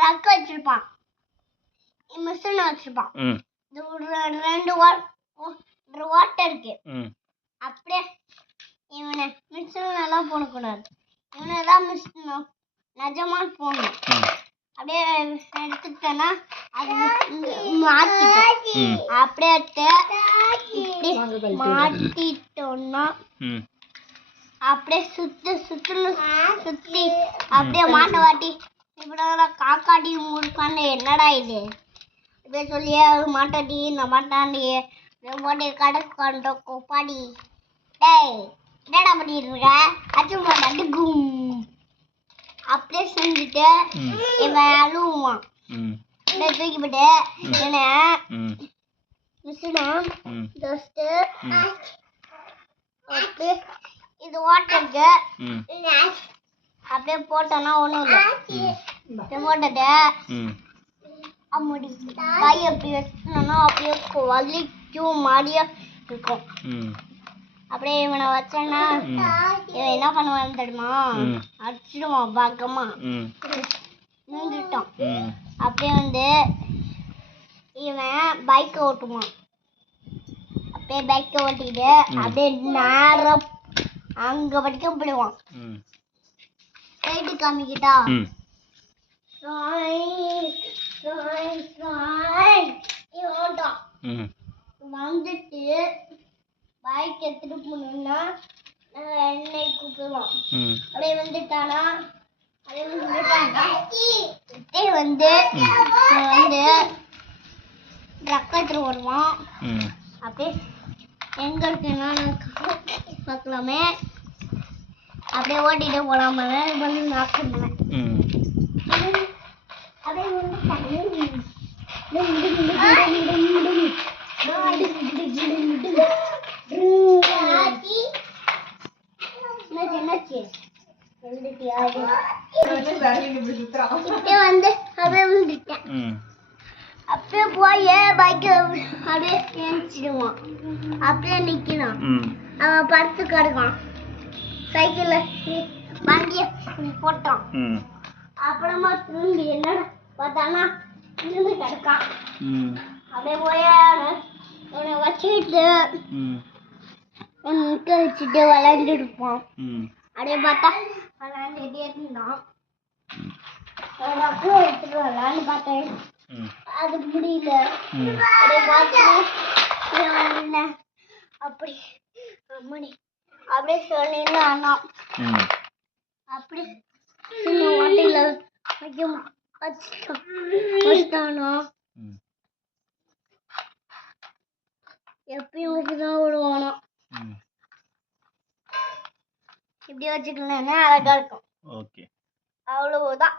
ரக்க வச்சிருப்பான், மிஷின் வச்சிருப்பான். ரெண்டு வாட்டர் இருக்கு. அப்படியே இவனை மிஷின் எல்லாம் போடக்கூடாது, இவனை தான் மிஷின் நிஜமான போடணும். அப்படியே எடுத்துட்டேன்னா அது மாட்டிட்டோம். அப்படியே மாட்டிட்டோம்னா அப்படியே சுத்தி அப்படியே மாட்ட வாட்டி இப்படி காக்காடி முழுக்காண்டு என்னடா இது இப்படி சொல்லியே மாட்டாடி இந்த மாட்டாண்டி போட்டு கடற்கொண்ட கொப்பாடி டேய் என்னடா பண்ணிட்டு இருக்க அச்சு மாட்டாண்டி கும் அப்படியே செஞ்சுட்டு இவன் அழுவான். தூக்கி போட்டு என்ன மிஷினா ஜஸ்ட் அப்படியே இது வாட்டருக்கு அப்படியே போட்டோன்னா ஒன்றும் இல்லை. போட்டுட்டு அப்படி கை அப்படி வச்சோன்னா அப்படியே வலிக்கும் மாதிரியா இருக்கும். அப்படியே இவனை வச்சேன்னா இவன் என்ன பண்ணுவான்னு தெரியுமா, அடிச்சிடுவான் பக்கமா நின்றுட்டான். அப்படியே இவன் பைக்கை ஓட்டுவான். அப்படியே பைக்கை ஓட்டிட்டு அப்படியே நேரம் அங்க வரைக்கும் போடுவான். ரைட்டு காமிக்கிட்டா வந்துட்டு பைக் எடுத்துட்டு போனோம்னா என்னை கூப்பிடுவான். அப்படியே வந்துட்டானா வந்து ரக்கத்துல வருவான். அப்படியே எங்க இருக்குன்னா பார்க்கலாமே அப்படியே ஓட்டிட்டு போலாம வந்து நான் பண்ணுவேன். அப்படியே என்னாச்சு வந்து அப்படியே விழுந்துட்டேன். அப்படியே போய் பைக்க அப்படியே ஏஞ்சிடுவான். அப்படியே நிக்கிறான், அவன் படுத்து கிடக்கான். சைக்கிள்ல வண்டிய போட்டான். அப்புறமா திரும்பி என்னடா பார்த்தானா இருந்து கிடக்கான். அப்படியே போய் அவனை வச்சுக்கிட்டு நிக்க வச்சுட்டு விளையாண்டு இருப்பான். அப்படியே பார்த்தா விளையாண்டுட்டே இருந்தான். எடுத்துட்டு வரலான்னு பார்த்தேன், அது முடியல. அப்படியே பார்த்து அப்படி அம்மணி அப்படியே சொல்லிட்டு ஆனா அப்படி வண்டியில வச்சுட்டானா எப்பயும் வச்சுதான் விடுவானா. இப்படி வச்சுக்கலன்னா அழகா இருக்கும். அவ்வளவுதான்.